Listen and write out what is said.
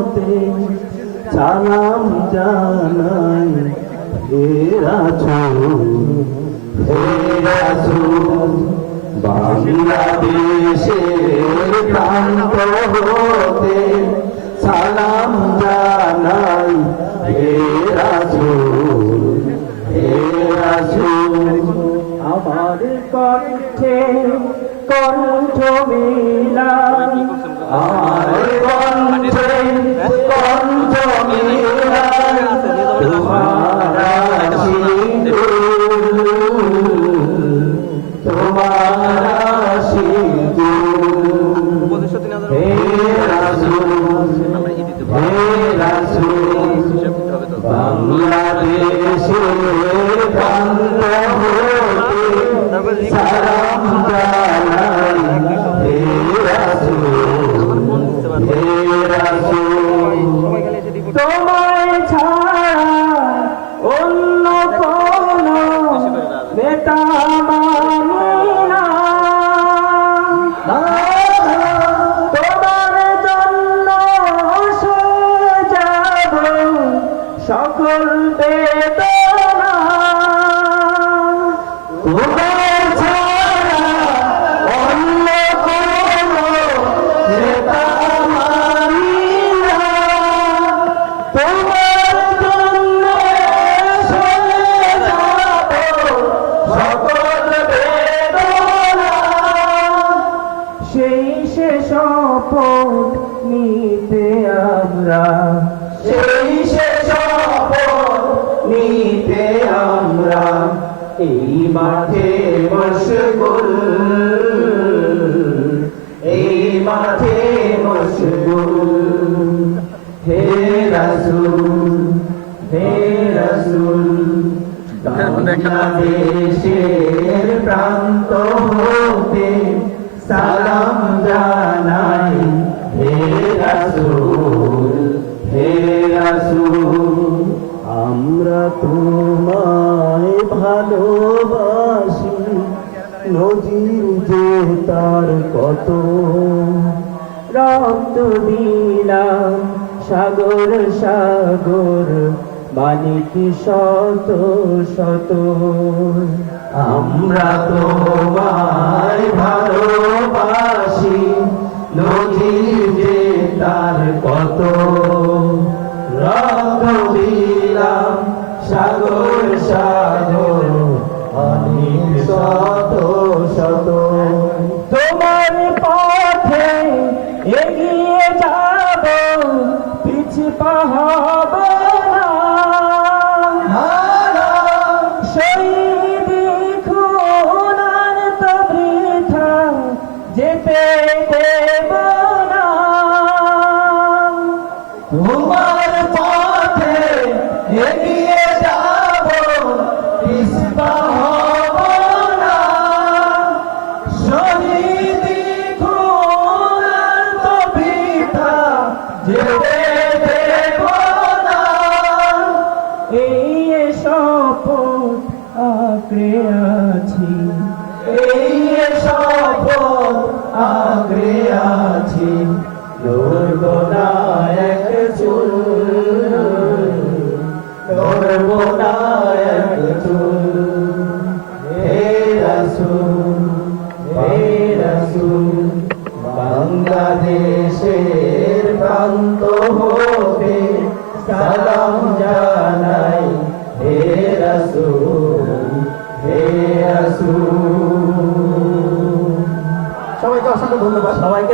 হতে সালাম জানাই, হে রাসূল হে রাসূল, বাংলাদেশের প্রান্ত হতে সালাম জানাই, হে রাসূল হে রাসূল। আমার কণ্ঠে কণ্ঠ মিলা আমার Allah'ın সেই সে শপথ নিতে আমরা এই মাঠে মশগুল এই মাঠে মশগুল হে রাসূল হে রাসূল, বাংলাদেশের প্রান্ত হতে সালাম জানাই। হে রাসূল হে রাসূল, আমরা তোমায় ভালোবাসি। যে তার কত। রক্ত দিলাম সাগর সাগর, মালিক শত শত। আমরা ভালোবাসি নদীর যে তার কত। পাহাব না। শহীদ খুনার তো বৃথা যেতে দেব না। তোমার পথে এগিয়ে আঁকড়ে আছি। এই শপথ আঁকড়ে আছি। লড়ব না চুল। এক চুল। হে রাসূল হে রাসূল, বাংলাদেশের প্রান্ত হতে সালাম জানাই হে রাসূল। সবাইকে অসংখ্য ধন্যবাদ। সবাইকে